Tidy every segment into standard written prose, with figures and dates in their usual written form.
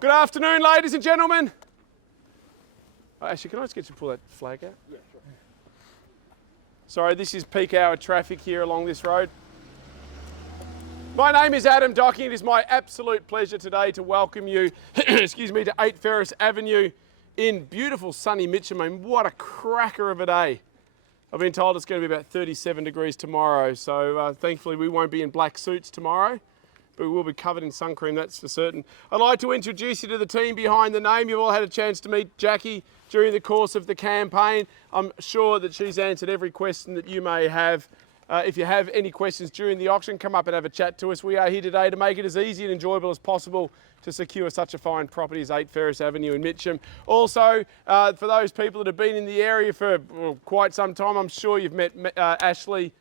Good afternoon, ladies and gentlemen. Actually, can I just get you to pull that flag out? Yeah, sure. Sorry, this is peak hour traffic here along this road. My name is Adam Docking. It is my absolute pleasure today to welcome you, excuse me, to 8 Ferris Avenue in beautiful sunny Mitcham. I mean, what a cracker of a day. I've been told it's going to be about 37 degrees tomorrow, so thankfully we won't be in black suits tomorrow, but we will be covered in sun cream, that's for certain. I'd like to introduce you to the team behind the name. You've all had a chance to meet Jackie during the course of the campaign. I'm sure that she's answered every question that you may have. If you have any questions during the auction, come up and have a chat to us. We are here today to make it as easy and enjoyable as possible to secure such a fine property as 8 Ferris Avenue in Mitcham. Also, for those people that have been in the area for quite some time, I'm sure you've met Ashley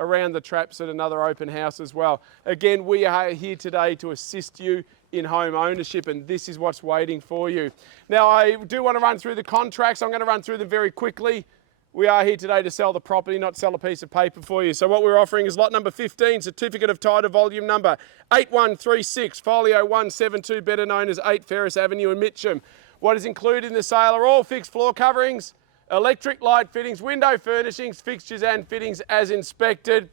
around the traps at another open house as well. Again, we are here today to assist you in home ownership, and this is what's waiting for you. Now, I do want to run through the contracts. I'm going to run through them very quickly. We are here today to sell the property, not sell a piece of paper for you. So what we're offering is lot number 15, certificate of title, volume number 8136, folio 172, better known as 8 Ferris Avenue in Mitcham. What is included in the sale are all fixed floor coverings, electric light fittings, window furnishings, fixtures and fittings as inspected.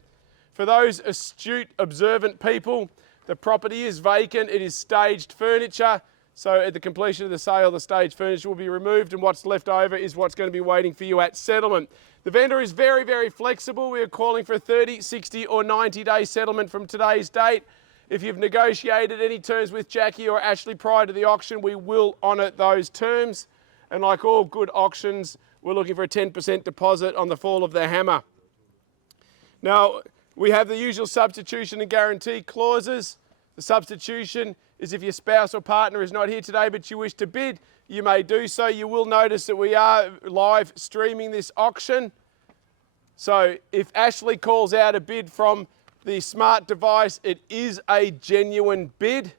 For those astute, observant people, the property is vacant. It is staged furniture. So at the completion of the sale, the staged furniture will be removed and what's left over is what's going to be waiting for you at settlement. The vendor is very, very flexible. We are calling for a 30, 60 or 90-day settlement from today's date. If you've negotiated any terms with Jackie or Ashley prior to the auction, we will honour those terms. And like all good auctions, we're looking for a 10% deposit on the fall of the hammer. Now, we have the usual substitution and guarantee clauses. The substitution is if your spouse or partner is not here today but you wish to bid, you may do so. You will notice that we are live streaming this auction. So if Ashley calls out a bid from the smart device, it is a genuine bid.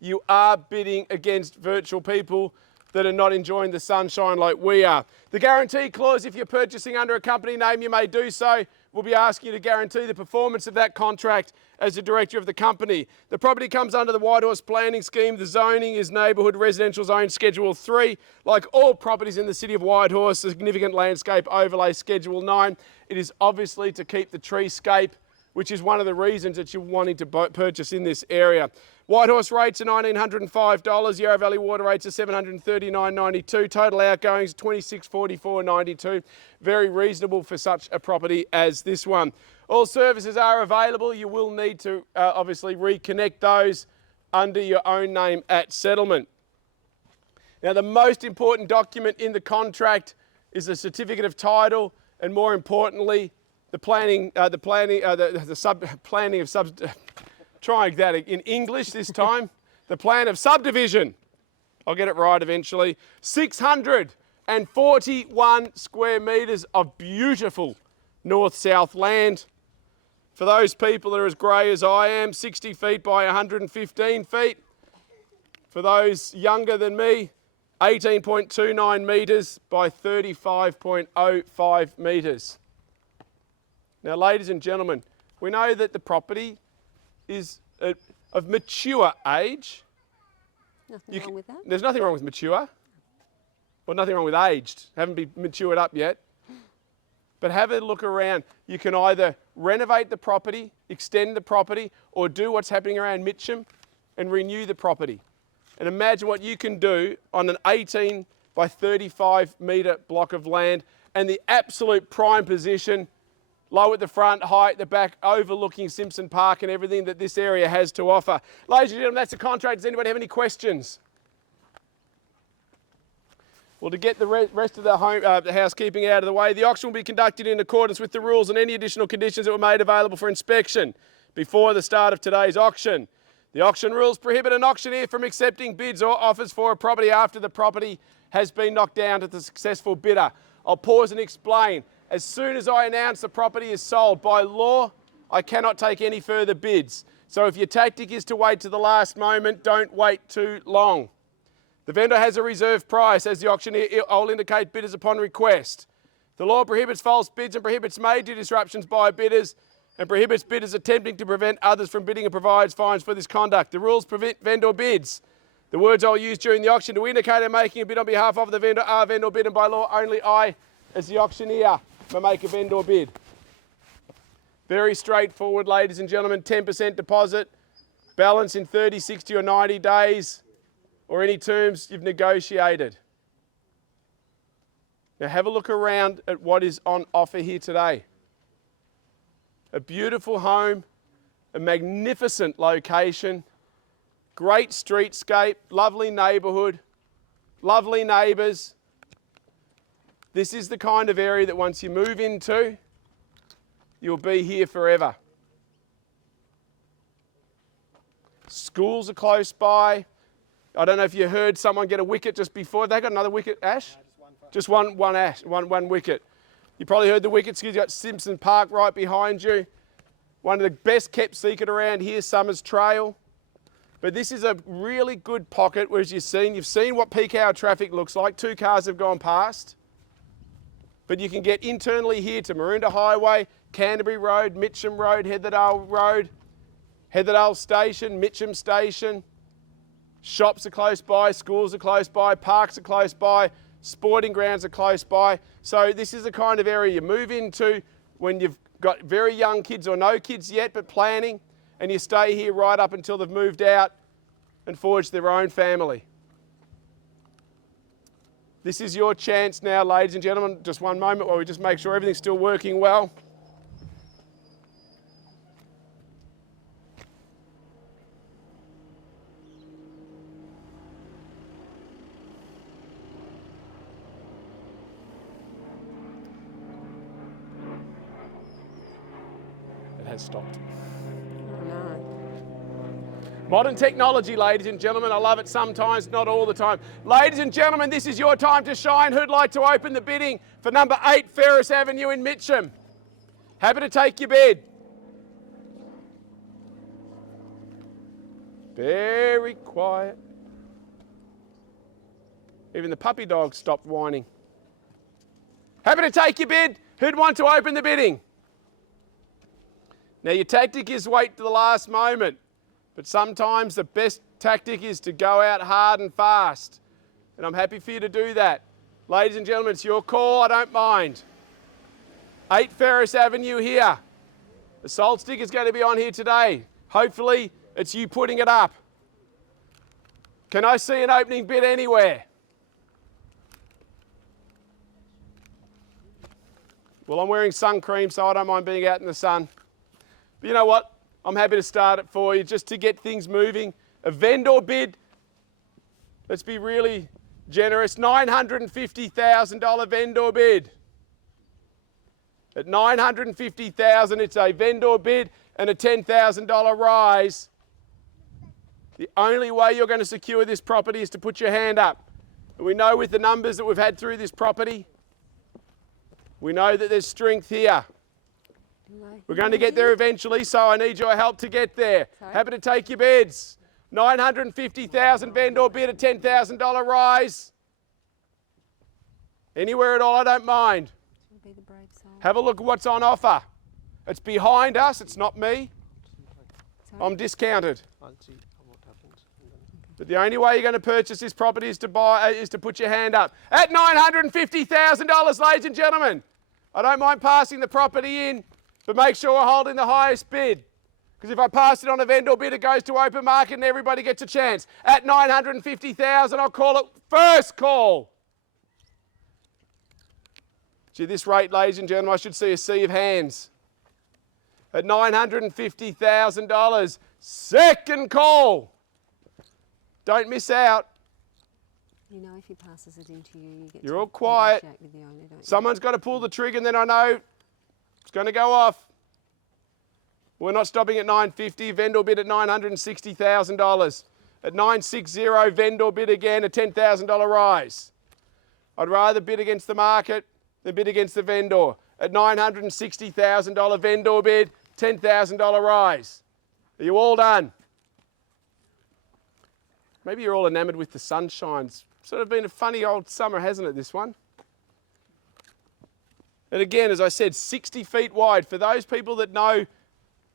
You are bidding against virtual people that are not enjoying the sunshine like we are. The guarantee clause, if you're purchasing under a company name, you may do so. We'll be asking you to guarantee the performance of that contract as the director of the company. The property comes under the Whitehorse planning scheme. The zoning is neighbourhood residential zone Schedule 3. Like all properties in the city of Whitehorse, significant landscape overlay Schedule 9. It is obviously to keep the treescape, which is one of the reasons that you're wanting to purchase in this area. Whitehorse rates are $1,905, Yarra Valley water rates are $739.92, total outgoings $2644.92. Very reasonable for such a property as this one. All services are available. You will need to obviously reconnect those under your own name at settlement. Now, the most important document in the contract is the certificate of title, and more importantly, trying that in English this time, the plan of subdivision. I'll get it right eventually. 641 square metres of beautiful north-south land. For those people that are as grey as I am, 60 feet by 115 feet. For those younger than me, 18.29 metres by 35.05 metres. Now, ladies and gentlemen, we know that the property is of mature age. Nothing wrong with that. There's nothing wrong with mature. Well, nothing wrong with aged. Haven't been matured up yet. But have a look around. You can either renovate the property, extend the property, or do what's happening around Mitcham and renew the property. And imagine what you can do on an 18 by 35 metre block of land and the absolute prime position, low at the front, high at the back, overlooking Simpson Park and everything that this area has to offer. Ladies and gentlemen, that's the contract. Does anybody have any questions? Well, to get the rest of the housekeeping out of the way, the auction will be conducted in accordance with the rules and any additional conditions that were made available for inspection before the start of today's auction. The auction rules prohibit an auctioneer from accepting bids or offers for a property after the property has been knocked down to the successful bidder. I'll pause and explain. As soon as I announce the property is sold, by law, I cannot take any further bids. So if your tactic is to wait to the last moment, don't wait too long. The vendor has a reserve price. As the auctioneer, I'll indicate bidders upon request. The law prohibits false bids and prohibits major disruptions by bidders and prohibits bidders attempting to prevent others from bidding and provides fines for this conduct. The rules prevent vendor bids The words I'll use during the auction to indicate I'm making a bid on behalf of the vendor are vendor bid, and by law only I, as the auctioneer, may make a vendor bid. Very straightforward, ladies and gentlemen. 10% deposit, balance in 30, 60 or 90 days, or any terms you've negotiated. Now have a look around at what is on offer here today. A beautiful home, a magnificent location, great streetscape, lovely neighbourhood, lovely neighbours. This is the kind of area that once you move into, you'll be here forever. Schools are close by. I don't know if you heard someone get a wicket just before. They got another wicket, Ash? Just one wicket. You probably heard the wickets. You've got Simpson Park right behind you. One of the best kept secret around here, Summers Trail. But this is a really good pocket, whereas you've seen what peak hour traffic looks like. 2 cars have gone past. But you can get internally here to Maroondah Highway, Canterbury Road, Mitcham Road, Heatherdale Road, Heatherdale Station, Mitcham Station. Shops are close by, schools are close by, parks are close by, sporting grounds are close by. So this is the kind of area you move into when you've got very young kids or no kids yet, but planning, and you stay here right up until they've moved out and forged their own family. This is your chance now, ladies and gentlemen. Just one moment while we just make sure everything's still working well. Has stopped. Oh, no. Modern technology, ladies and gentlemen. I love it sometimes, not all the time. Ladies and gentlemen, this is your time to shine. Who'd like to open the bidding for number 8 Ferris Avenue in Mitcham? Happy to take your bid. Very quiet. Even the puppy dog stopped whining. Happy to take your bid. Who'd want to open the bidding? Now your tactic is wait to the last moment, but sometimes the best tactic is to go out hard and fast. And I'm happy for you to do that. Ladies and gentlemen, it's your call, I don't mind. 8 Ferris Avenue here. The sold stick is going to be on here today. Hopefully it's you putting it up. Can I see an opening bid anywhere? Well, I'm wearing sun cream, so I don't mind being out in the sun. But you know what? I'm happy to start it for you just to get things moving. A vendor bid, let's be really generous, $950,000 vendor bid. At $950,000, it's a vendor bid and a $10,000 rise. The only way you're going to secure this property is to put your hand up. And we know with the numbers that we've had through this property, we know that there's strength here. We're going to get there eventually, so I need your help to get there. Sorry? Happy to take your bids. $950,000 vendor bid, a $10,000 rise. Anywhere at all, I don't mind. Be the brave soul. Have a look at what's on offer. It's behind us, it's not me. Sorry? I'm discounted. I'll see what happens. But the only way you're going to purchase this property is to put your hand up. At $950,000, ladies and gentlemen. I don't mind passing the property in, but make sure we're holding the highest bid. Because if I pass it on a vendor bid, it goes to open market and everybody gets a chance. At $950,000, I'll call it first call. Gee, this rate, ladies and gentlemen, I should see a sea of hands. At $950,000, second call. Don't miss out. You know, if he passes it into you, you get You're to all quiet. negotiate with the owner, don't you? Someone's got to pull the trigger and then I know it's going to go off. We're not stopping at $950, vendor bid at $960,000. At $960, vendor bid again, a $10,000 rise. I'd rather bid against the market than bid against the vendor. At $960,000 vendor bid, $10,000 rise. Are you all done? Maybe you're all enamoured with the sunshine. It's sort of been a funny old summer, hasn't it, this one? And again, as I said, 60 feet wide. For those people that know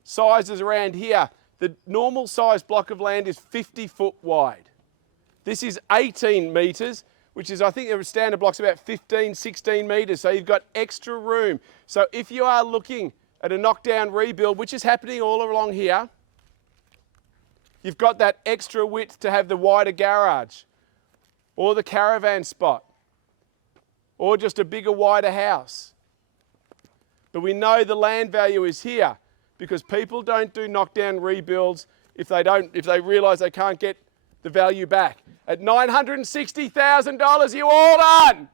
sizes around here, the normal size block of land is 50 foot wide. This is 18 metres, which is, I think the standard block's about 15, 16 metres, so you've got extra room. So if you are looking at a knockdown rebuild, which is happening all along here, you've got that extra width to have the wider garage, or the caravan spot, or just a bigger, wider house. But we know the land value is here because people don't do knockdown rebuilds if they realise they can't get the value back. At $960,000, you all done?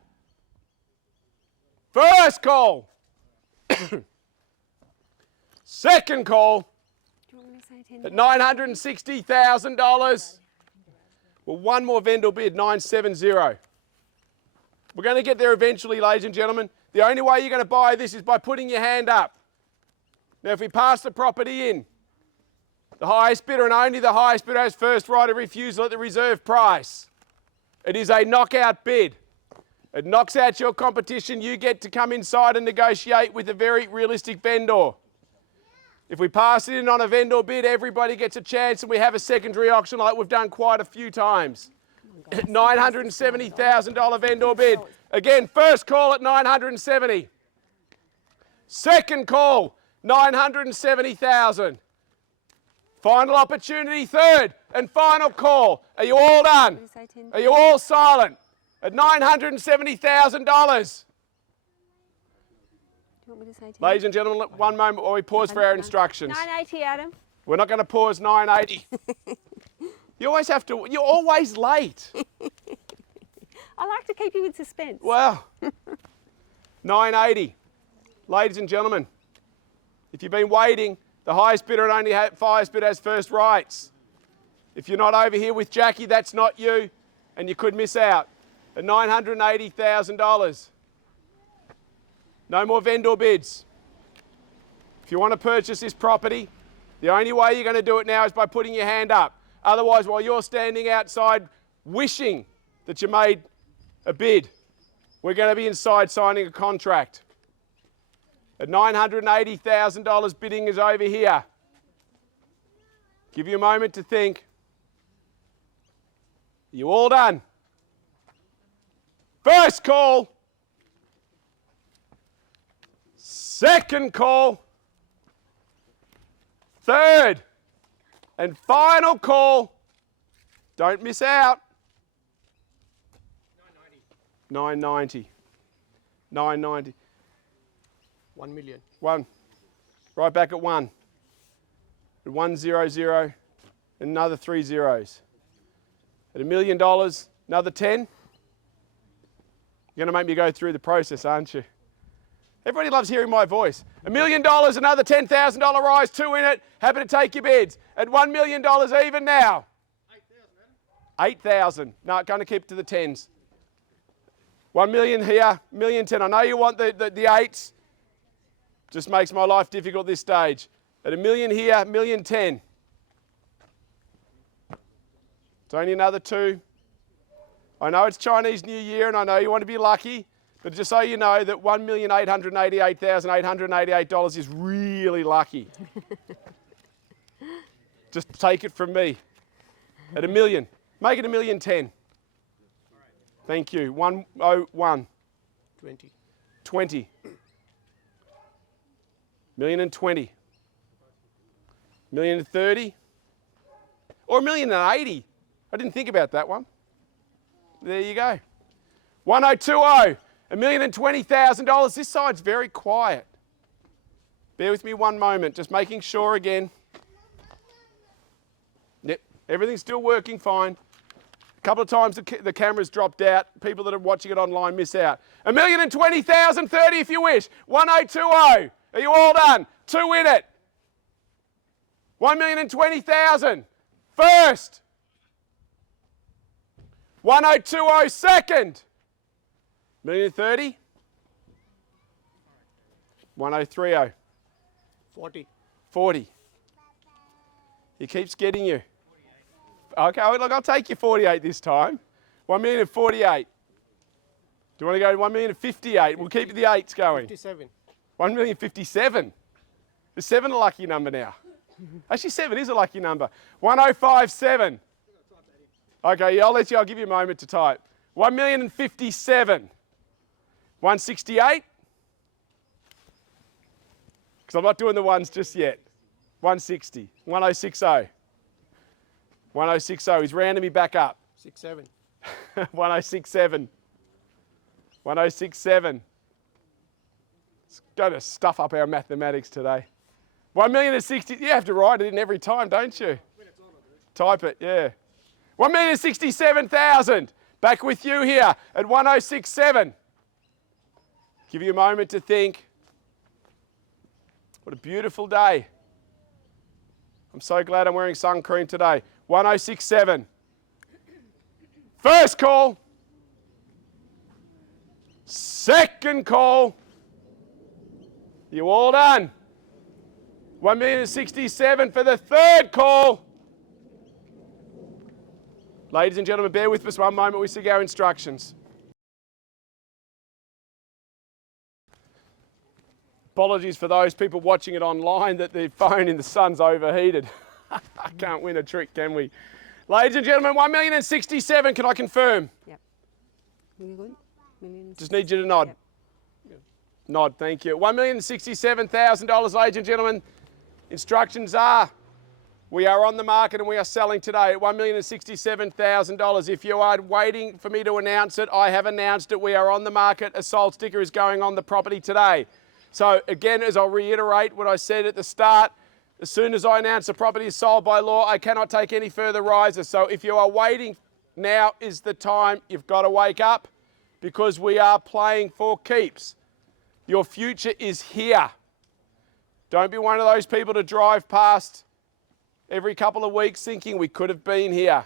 First call. Second call. Do you want me to say 10? At $960,000. Well, one more vendor bid, 970. We're going to get there eventually, ladies and gentlemen. The only way you're going to buy this is by putting your hand up. Now, if we pass the property in, the highest bidder and only the highest bidder has first right of refusal at the reserve price. It is a knockout bid. It knocks out your competition. You get to come inside and negotiate with a very realistic vendor. If we pass it in on a vendor bid, everybody gets a chance and we have a secondary auction like we've done quite a few times. $970,000 vendor bid. Again, first call at $970,000. Second call, $970,000. Final opportunity, third and final call. Are you all done? Are you all silent? At $970,000. Do you want me to say 10? Ladies and gentlemen, one moment while we pause for our instructions. 980, Adam. We're not going to pause 980. You're always late. I like to keep you in suspense. Well, 980. Ladies and gentlemen, if you've been waiting, the highest bidder and only highest bidder has first rights. If you're not over here with Jackie, that's not you, and you could miss out. At $980,000. No more vendor bids. If you want to purchase this property, the only way you're going to do it now is by putting your hand up. Otherwise, while you're standing outside wishing that you made a bid, we're going to be inside signing a contract. At $980,000, bidding is over here. Give you a moment to think. You all done? First call. Second call. Third and final call. Don't miss out. 990. 990. 1 million. One. Right back at one. At 100. Another 3 zeros. At $1 million, another 10. You're going to make me go through the process, aren't you? Everybody loves hearing my voice. $1 million, another $10,000 rise, 2 in it. Happy to take your bids. At $1 million even now. 8,000. No, going to keep to the 10s. 1 million here, $1 million 10. I know you want the 8s. Just makes my life difficult this stage. At $1 million here, $1 million 10. It's only another 2. I know it's Chinese New Year and I know you want to be lucky, but just so you know that $1,888,888 is really lucky. Just take it from me. At $1 million. Make it $1 million 10. Thank you. 101. 20. 20. Million and 20. Million and 30. Or $1 million and 80. I didn't think about that one. There you go. 1020. $1,020,000. This side's very quiet. Bear with me one moment, just making sure again. Yep, everything's still working fine. A couple of times the camera's dropped out. People that are watching it online miss out. $1,020,030 if you wish. 1020. Are you all done? 2 in it. 1,020,000. First. 1020 second. 1,030,000. 1030. 40. 40. He keeps getting you. Okay, look, I'll take you 48 this time. 1,048,000. Do you want to go to 1,058,000? We'll keep the 8s going. 57. 1,057,000. Is 7 a lucky number now? Actually, 7 is a lucky number. 1057. Okay, yeah, I'll give you a moment to type. 1,057,000. 168. Because I'm not doing the ones just yet. 160. 1060. 1060. He's rounding me back up. 67. 1067. 1067. It's going to stuff up our mathematics today. 1,060,000. You have to write it in every time, don't you? Type it, yeah. 1,067,000. Back with you here at 1067. Give you a moment to think. What a beautiful day. I'm so glad I'm wearing sun cream today. 1067. First call. Second call. You all done? 1,067,000 for the third call. Ladies and gentlemen, bear with us one moment. We see our instructions. Apologies for those people watching it online that their phone in the sun's overheated. I can't win a trick, can we? Ladies and gentlemen, 1,067,000, can I confirm? Yep. You good? Just need you to nod. Yep. Nod, thank you. $1,067,000, ladies and gentlemen. Instructions are, we are on the market and we are selling today at $1,067,000. If you are waiting for me to announce it, I have announced it. We are on the market. A sold sticker is going on the property today. So again, as I'll reiterate what I said at the start, as soon as I announce the property is sold by law, I cannot take any further rises. So if you are waiting, now is the time. You've got to wake up because we are playing for keeps. Your future is here. Don't be one of those people to drive past every couple of weeks thinking we could have been here.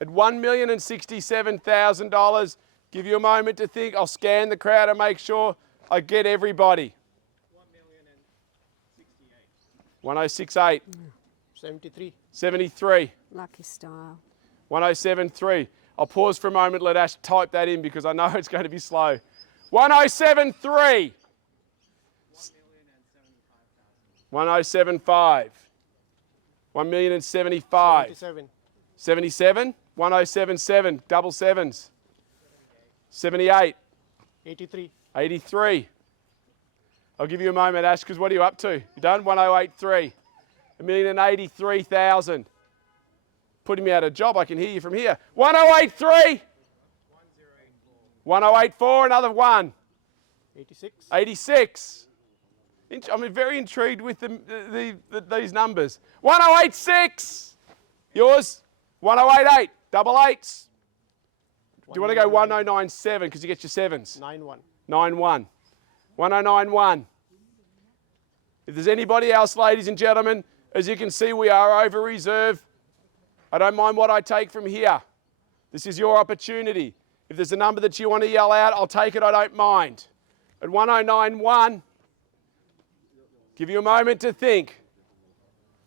At $1,067,000, give you a moment to think. I'll scan the crowd and make sure I get everybody. 1068. 73. 73. Lucky style. 1073. I'll pause for a moment, let Ash type that in because I know it's going to be slow. 1073. 1075. 1,075,000. 77. 77. 1077. Double sevens. 78. 83. 83. I'll give you a moment, Ash, because what are you up to? You done? 1083. 1,083,000. Putting me out of a job, I can hear you from here. 1083. 1084, another one. 86. 86. I'm very intrigued with these numbers. 1086. Yours? 1088. Double eights. Do you want to go 1097 because you get your sevens? 91. 91. 1091. If there's anybody else, ladies and gentlemen, as you can see, we are over reserve. I don't mind what I take from here. This is your opportunity. If there's a number that you want to yell out, I'll take it, I don't mind. At 1091, give you a moment to think.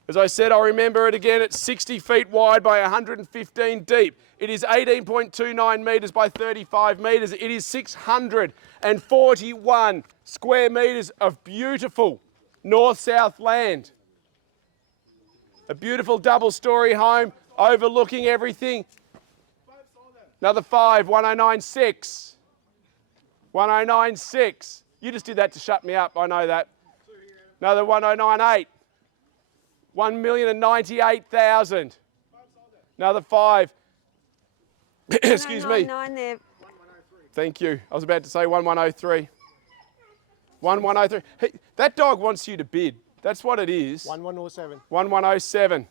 As I said, I'll remember it again, it's 60 feet wide by 115 deep. It is 18.29 metres by 35 metres. It is 641 square metres of beautiful north-south land. A beautiful double-storey home overlooking everything. Another 5, 1096. 1096. You just did that to shut me up, I know that. Another 1098. 1,098,000. Another 5. Excuse me. 109 there. Thank you. I was about to say 1103. 1103. Hey, that dog wants you to bid. That's what it is. 1107. 1107.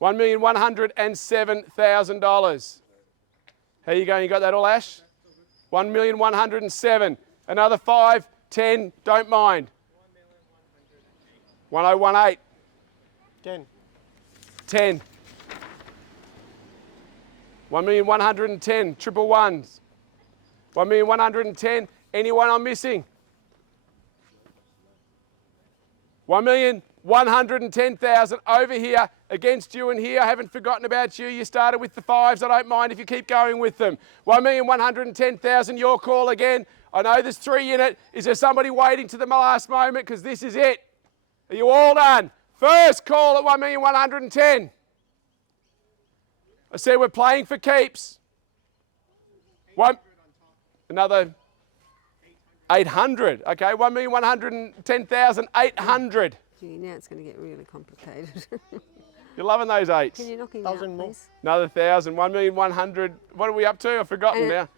$1,107,000. How you going? You got that all, Ash? 1,107,000. Another 5, 10, don't mind. 1018. 10. 10. 1,110,000. Triple ones. 1,110,000. Anyone I'm missing? 1,110,000 over here against you and here. I haven't forgotten about you. You started with the 5s. I don't mind if you keep going with them. 1,110,000. Your call again. I know there's 3 in it. Is there somebody waiting to the last moment? Because this is it. Are you all done? First call at 1,110,000. I said we're playing for keeps. One, another 800. Okay, 1,110,800. Gee, now it's going to get really complicated. You're loving those eights. Can you knock him out, 1,000 more. please? Another 1,000. 1,100,000. What are we up to? I've forgotten And- now.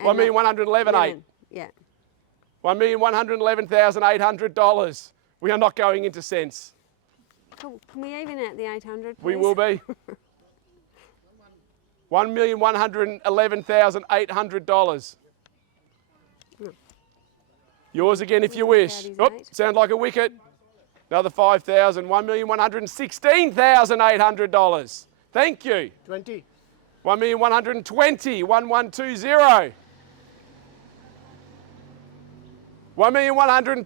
and 1,111,800. Yeah. $1,111,800. We are not going into cents. Can we even out the 800, please? We will be. $1,111,800. Yours again if you wish. Daddy's Oop, eight. sounds like a wicket. Another 5,000. $1,116,800. Thank you. 20. 1,120,000. 1120.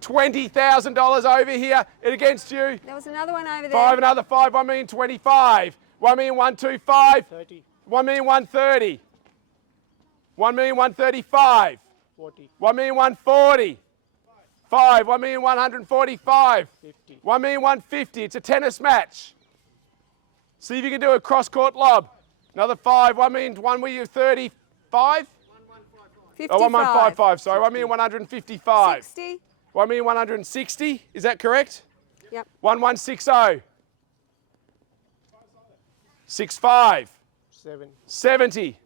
$1,120,000 over here against you. There was another one over there. Five, another five, 1,025,000. 1,125,000. 30. 1,130,000. 1,135,000. 40. 1,140,000. 5, 1,145,000. 50. 1,150,000. It's a tennis match. See if you can do a cross-court lob. Another 5, 1,135,000. 55. Oh, 1,155, sorry, 1,155,000. 60. 1,160,000, is that correct? Yep. 1,160,000. 65. 7. 70.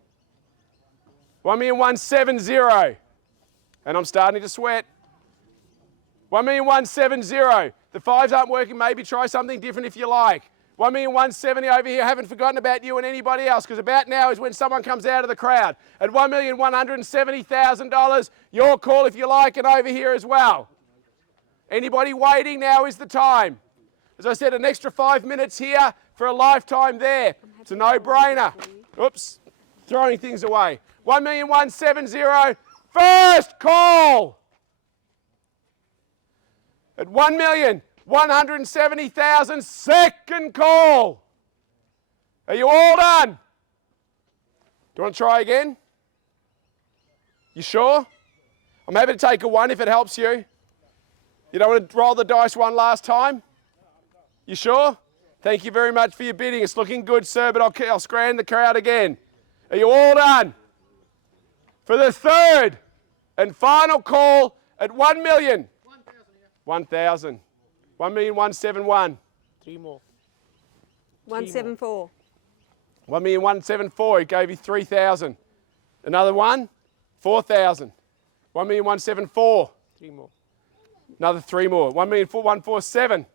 1,170,000. And I'm starting to sweat. 1,170,000. The fives aren't working, maybe try something different if you like. 1,170,000 over here. Haven't forgotten about you and anybody else, because about now is when someone comes out of the crowd. At $1,170,000, your call if you like, and over here as well. Anybody waiting, now is the time. As I said, an extra 5 minutes here for a lifetime there. It's a no-brainer. Oops, throwing things away. 1,170,000, first call. At 1,170,000, second call. Are you all done? Do you want to try again? You sure? I'm happy to take a one if it helps you. You don't want to roll the dice one last time? You sure? Thank you very much for your bidding. It's looking good, sir, but I'll scran the crowd again. Are you all done? For the third and final call at 1 million. 1,000. 1,171,000. 3 more. 174. 1,174,000. He gave you 3,000. Another one, 4,000. 1,174,000. 3 more. Another 3 more. 1,147,000.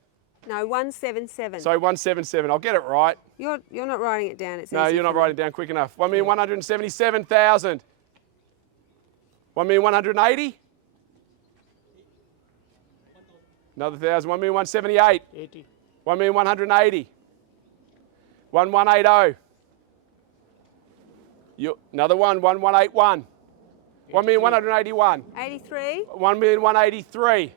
No, 177. Sorry, 177. I'll get it right. You're not writing it down. It's No, easy you're not for me. writing it down quick enough. 1,177,000. 1,180,000. Another 1,000. 1,178,000. 80. 1,180,000. 1,180,000. Another one. 1,181,000. 1,181,000. 83. 1,183,000.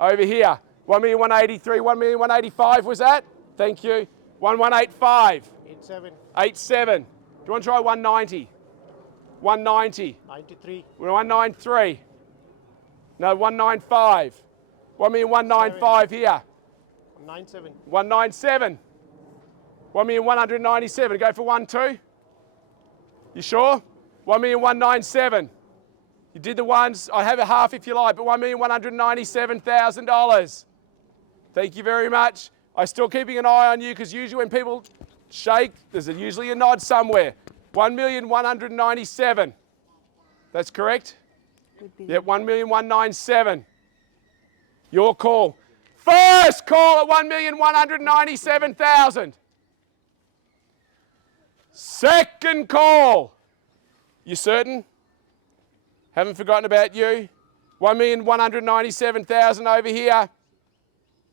Over here. 1,183,000. 1,185,000 was that? Thank you. 1,185,000. 87. 87. Do you want to try 190? 190. 93. 193. No, 195. 1,195,000 here. 97. 197. 1,197,000. Go for 1-2. You sure? 1,197,000. You did the ones. I'd have a half if you like, but $1,197,000. Thank you very much. I'm still keeping an eye on you because usually when people shake, there's usually a nod somewhere. 1,197,000. That's correct? Would be Yep, 1,197,000. Your call. First call at 1,197,000. Second call. You certain? Haven't forgotten about you. 1,197,000 over here.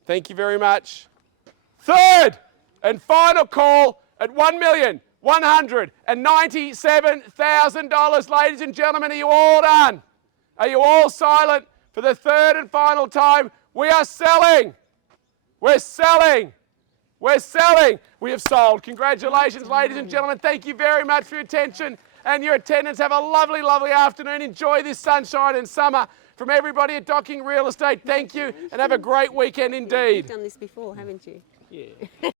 Thank you very much. Third and final call at $1,197,000. Ladies and gentlemen, are you all done? Are you all silent? For the third and final time, we are selling. We're selling. We're selling. We have sold. Congratulations, ladies and gentlemen. Thank you very much for your attention and your attendance. Have a lovely, lovely afternoon. Enjoy this sunshine and summer. From everybody at Docking Real Estate, thank you and have a great weekend indeed. You've done this before, haven't you? Yeah.